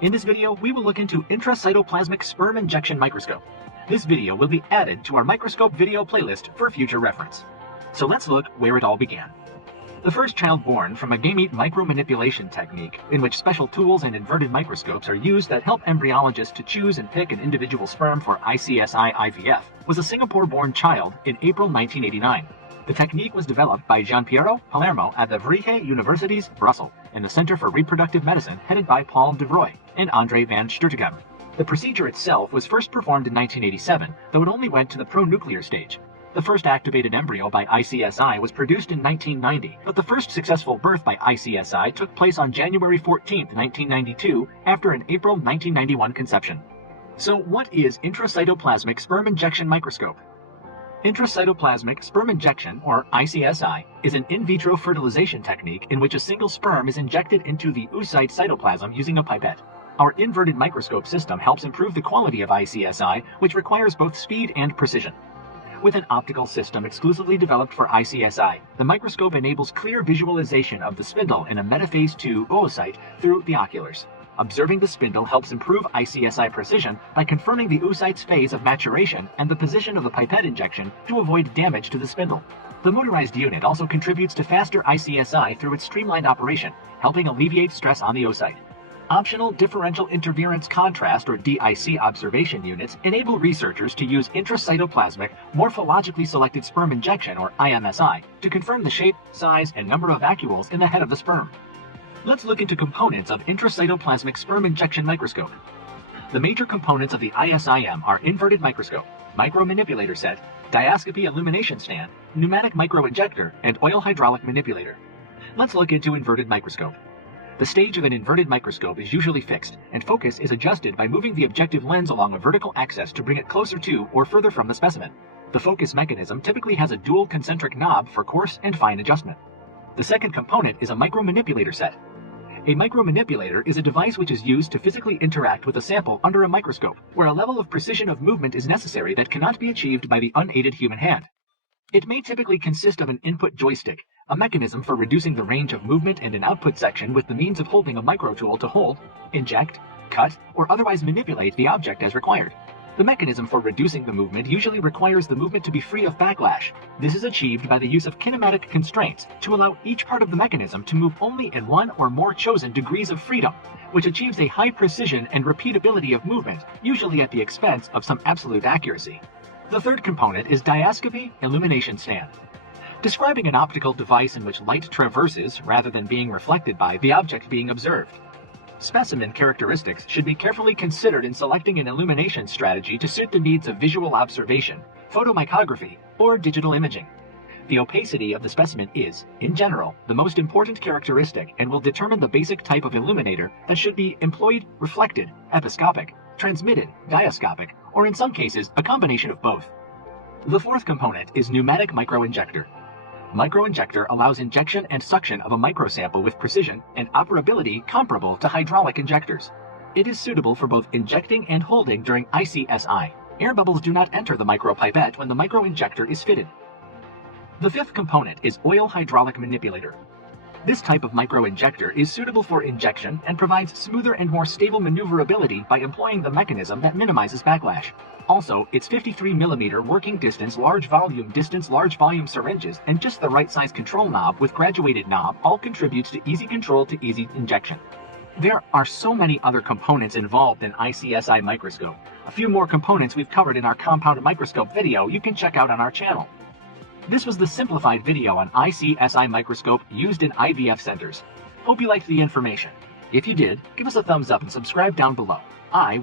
In this video, we will look into intracytoplasmic sperm injection microscope. This video will be added to our microscope video playlist for future reference. So let's look where it all began. The first child born from a gamete micromanipulation technique, in which special tools and inverted microscopes are used that help embryologists to choose and pick an individual sperm for ICSI IVF, was a Singapore-born child in April 1989. The technique was developed by Gianpiero Palermo at the Vrije Universities, Brussels, and the Center for Reproductive Medicine headed by Paul de Vrooy and André van Stuttegem. The procedure itself was first performed in 1987, though it only went to the pronuclear stage. The first activated embryo by ICSI was produced in 1990, but the first successful birth by ICSI took place on January 14, 1992, after an April 1991 conception. So what is intracytoplasmic sperm injection microscope? Intracytoplasmic sperm injection, or ICSI, is an in vitro fertilization technique in which a single sperm is injected into the oocyte cytoplasm using a pipette. Our inverted microscope system helps improve the quality of ICSI, which requires both speed and precision. With an optical system exclusively developed for ICSI, the microscope enables clear visualization of the spindle in a metaphase II oocyte through the oculars. Observing the spindle helps improve ICSI precision by confirming the oocyte's phase of maturation and the position of the pipette injection to avoid damage to the spindle. The motorized unit also contributes to faster ICSI through its streamlined operation, helping alleviate stress on the oocyte. Optional differential interference contrast, or DIC, observation units enable researchers to use intracytoplasmic morphologically selected sperm injection, or IMSI, to confirm the shape, size, and number of vacuoles in the head of the sperm. Let's look into components of intracytoplasmic sperm injection microscope. The major components of the ISIM are inverted microscope, micromanipulator set, diascopy illumination stand, pneumatic microinjector, and oil hydraulic manipulator. Let's look into inverted microscope. The stage of an inverted microscope is usually fixed, and focus is adjusted by moving the objective lens along a vertical axis to bring it closer to or further from the specimen. The focus mechanism typically has a dual concentric knob for coarse and fine adjustment. The second component is a micromanipulator set. A micromanipulator is a device which is used to physically interact with a sample under a microscope, where a level of precision of movement is necessary that cannot be achieved by the unaided human hand. It may typically consist of an input joystick, a mechanism for reducing the range of movement, and an output section with the means of holding a microtool to hold, inject, cut, or otherwise manipulate the object as required. The mechanism for reducing the movement usually requires the movement to be free of backlash. This is achieved by the use of kinematic constraints to allow each part of the mechanism to move only in one or more chosen degrees of freedom, which achieves a high precision and repeatability of movement, usually at the expense of some absolute accuracy. The third component is diascopy illumination stand. Describing an optical device in which light traverses rather than being reflected by the object being observed. Specimen characteristics should be carefully considered in selecting an illumination strategy to suit the needs of visual observation, photomicrography, or digital imaging. The opacity of the specimen is, in general, the most important characteristic and will determine the basic type of illuminator that should be employed: reflected, episcopic, transmitted, diascopic, or in some cases, a combination of both. The fourth component is pneumatic microinjector. Microinjector allows injection and suction of a microsample with precision and operability comparable to hydraulic injectors. It is suitable for both injecting and holding during ICSI. Air bubbles do not enter the micropipette when the microinjector is fitted. The fifth component is oil hydraulic manipulator. This type of microinjector is suitable for injection and provides smoother and more stable maneuverability by employing the mechanism that minimizes backlash. Also, its 53mm working distance large volume syringes and just the right size control knob with graduated knob all contributes to easy control to easy injection. There are so many other components involved in ICSI microscope. A few more components we've covered in our compound microscope video you can check out on our channel. This was the simplified video on ICSI microscope used in IVF centers. Hope you liked the information. If you did, give us a thumbs up and subscribe down below. I will